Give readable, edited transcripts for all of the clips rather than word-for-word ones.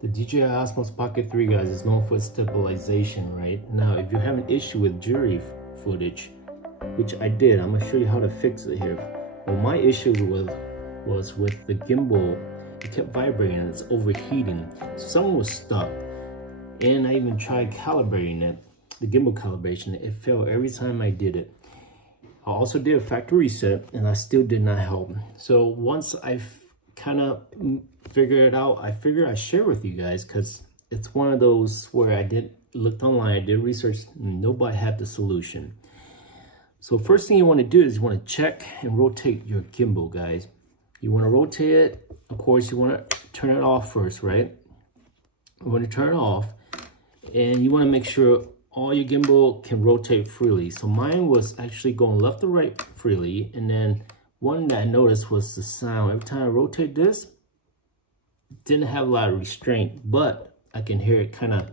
The DJI Osmo Pocket 3, guys, is known for its stabilization, right? Now, if you have an issue with jittery footage, which I did, I'm gonna show you how to fix it here. Well, my issue was with the gimbal. It kept vibrating and it's overheating. So someone was stuck. And I even tried calibrating it, the gimbal calibration. It failed every time I did it. I also did a factory reset and I still did not help. So once I kind of figured it out, I figured I'd share with you guys, because it's one of those where looked online, I did research, and nobody had the solution. So first thing you want to do is you want to check and rotate your gimbal, guys. You want to rotate it. Of course, you want to turn it off first, right? You want to turn it off, and you want to make sure all your gimbal can rotate freely. So mine was actually going left to right freely, and then one that I noticed was the sound. Every time I rotate this, it didn't have a lot of restraint, but I can hear it kind of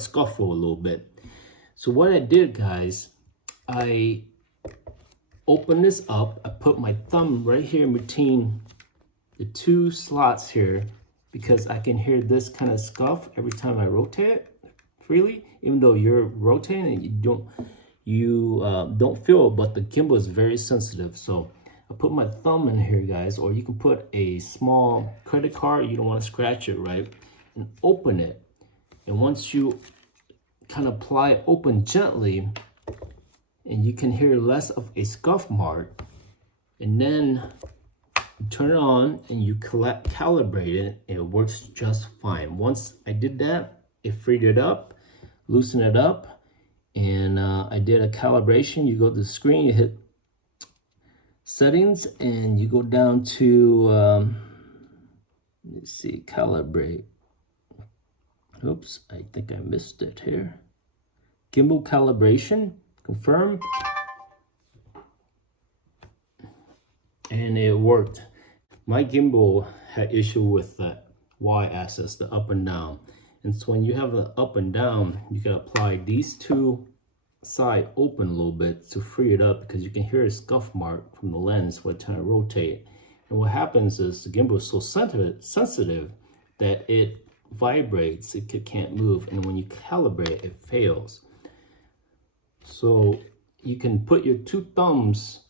scuffle a little bit. So what I did, guys, I opened this up. I put my thumb right here in between the two slots here, because I can hear this kind of scuff every time I rotate it freely, even though you're rotating and you don't feel it, but the gimbal is very sensitive. So I put my thumb in here, guys, or you can put a small credit card. You don't want to scratch it, right? And open it. And once you kind of pry it open gently, and you can hear less of a scuff mark, and then you turn it on and you calibrate it, and it works just fine. Once I did that, it freed it up, loosened it up, and I did a calibration. You go to the screen, you hit settings, and you go down to let's see, calibrate. Oops, I think I missed it here. Gimbal calibration, confirm, and it worked. My gimbal had issue with the y-axis, the up and down. And so when you have the up and down, you can apply these two side open a little bit to free it up, because you can hear a scuff mark from the lens when trying to rotate. And what happens is the gimbal is so sensitive that it vibrates, it can't move, and when you calibrate it fails. So you can put your two thumbs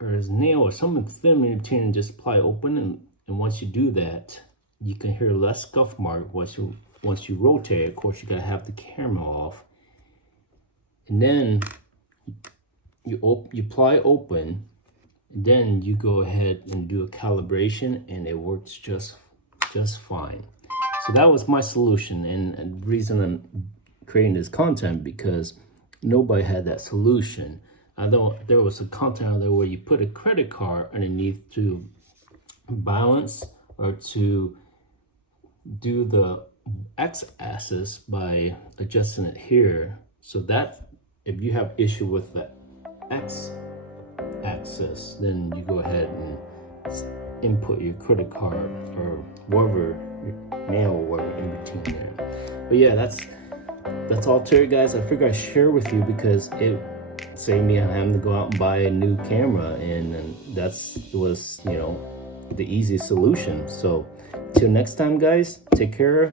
or a nail or something thin in between and just apply open, and once you do that, you can hear less scuff mark once you rotate. Of course, you gotta have the camera off, and then you apply open, and then you go ahead and do a calibration, and it works just fine. So that was my solution, and the reason I'm creating this content, because nobody had that solution. Although there was a content out there where you put a credit card underneath to balance or to do the x-axis by adjusting it here, so that if you have issue with the x-axis, then you go ahead and input your credit card or whatever, your nail or whatever in between there. But yeah, that's all to it, guys. I figured I'd share with you because it saved me having to go out and buy a new camera, and it was, you know, the easiest solution. So till next time, guys, take care.